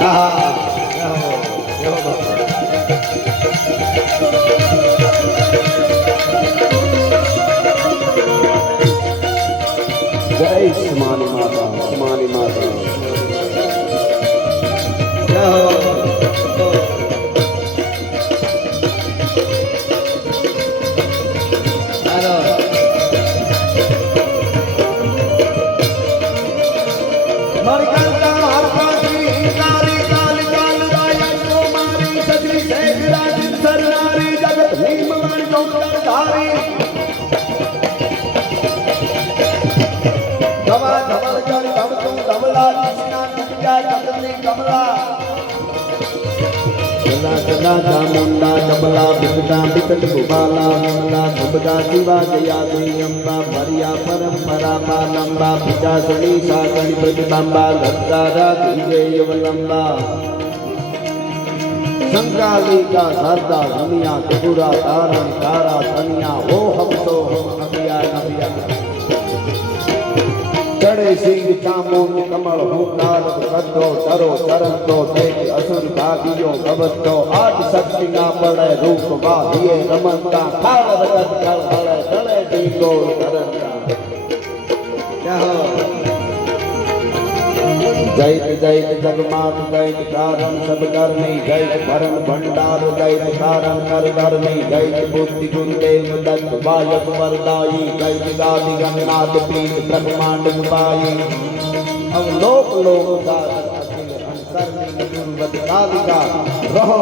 जय समानी माता, समानी माता। जय हो। मुंडा डबला बिकटा बिकट गुबाला विमला दुबदा शिवा जया देवी अम्बा भरिया परंपरा पालंबा पिचासनी सागणी प्रतिबंबा लक्कारा दिव्य यवलंबा संकालिका शारदा दुनिया त्रिपुरा तारण तारा तनिया ओ हम तो हम अभिया नबिया चढ़े सिंह चामुंड कमल हुंकार कद्दो तरो चरंतो देख असुर भागियो गबतो आज शक्ति ना पड़े रूप वाहिए रमंता खाल रगत कल हले चले डीगो करंता जैत जैत जगमात जैत कारण सब करनी जैत भरण भंडार जैत कारण कर करनी जैत बुद्धि गुरुदेव दत्त वायक वरदाई जैत गादि गणनाथ पीठ ब्रह्मांड पाई अब लोक लोक दास अखिल करनी गुरुवत कालिका रहो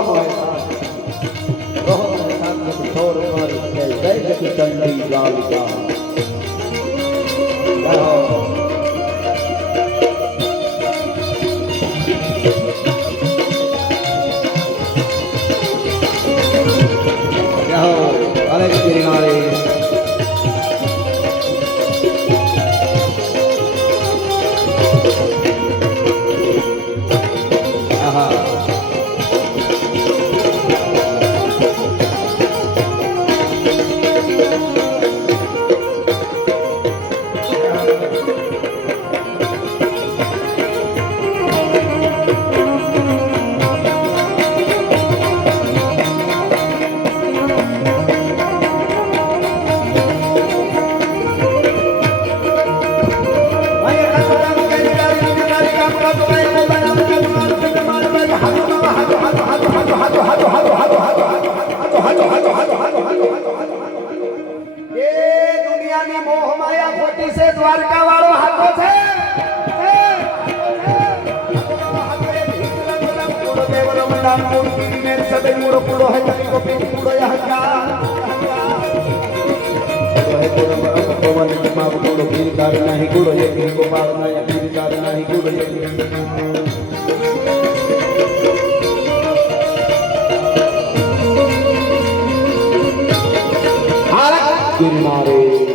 मोहे साथ छोड़ कर जय जय चंडी लालिका દ્વારકા વાળો હાથો છે દેવ રમદાન મૂર્તિ ને સદે મૂળો પૂરો હે તરી કો પીઠ પૂરો યહકા હે પૂરો પવન કે માવ પૂરો પીર કાર નહીં પૂરો એ પીર કો પાર નહીં પીર કાર નહીં પૂરો એ હારા ગિરનારે